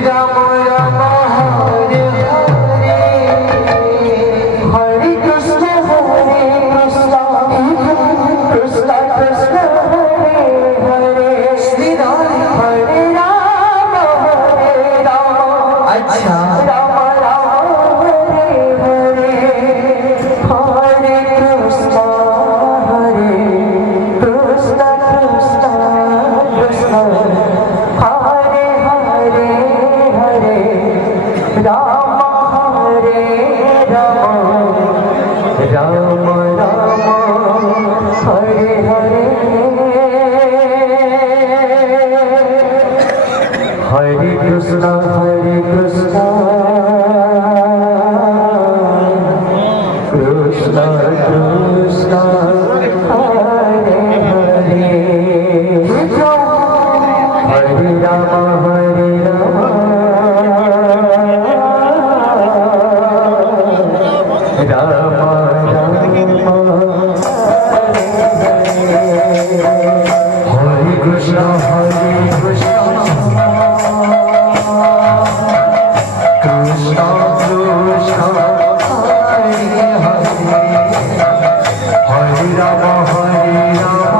রাম রাম হরে হরে হরে কৃষ্ণ কৃষ্ণ কৃষ্ণ কৃষ্ণ হরে হরে শ্রী রাম হরে রাম আচ্ছা রাম রাম হরে হরে হরে কৃষ্ণ কৃষ্ণ কৃষ্ণ কৃষ্ণ হরে হরে হরে রাম হরে রাম রাম রাম হরে হরে হরে কৃষ্ণ কৃষ্ণ কৃষ্ণ হরে হরে হরে রাম হরে রাম রাম রাম হরে কৃষ্ণ কৃষ্ণ কৃষ্ণ কৃষ্ণ হরে হরে হরে রাম হরে রাম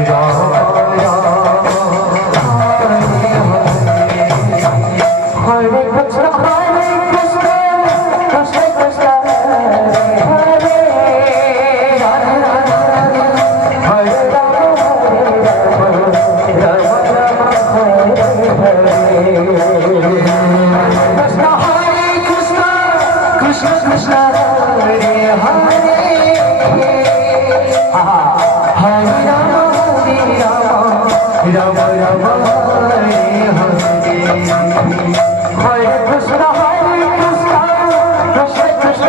রাম রাম হরে কৃষ্ণ কৃষ্ণ কৃষ্ণ কৃষ্ণ হরে হরে হরে রাম রাম রাম হরে হরে কৃষ্ণ হরে কৃষ্ণ কৃষ্ণ কৃষ্ণ হরে হরে হরে রাম রাম রাম হরে হরে হরে কৃষ্ণ কৃষ্ণ কৃষ্ণ হরে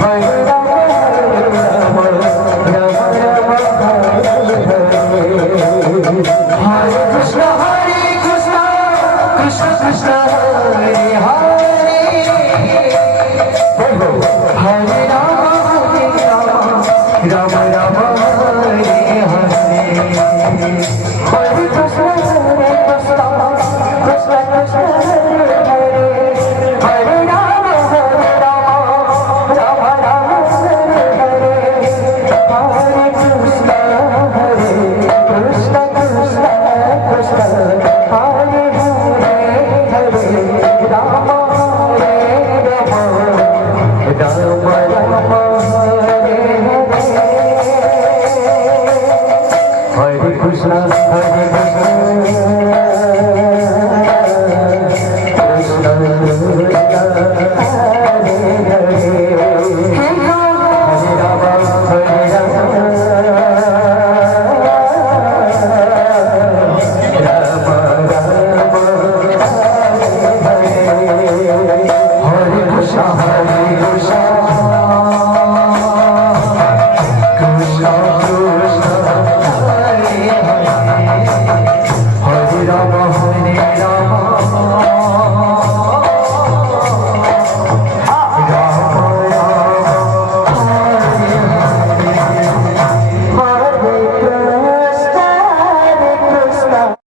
হরে রাম রাম রাম হরে হরে হরে কৃষ্ণ কৃষ্ণ কৃষ্ণ কৃষ্ণ হরে হরে হরে রাম রাম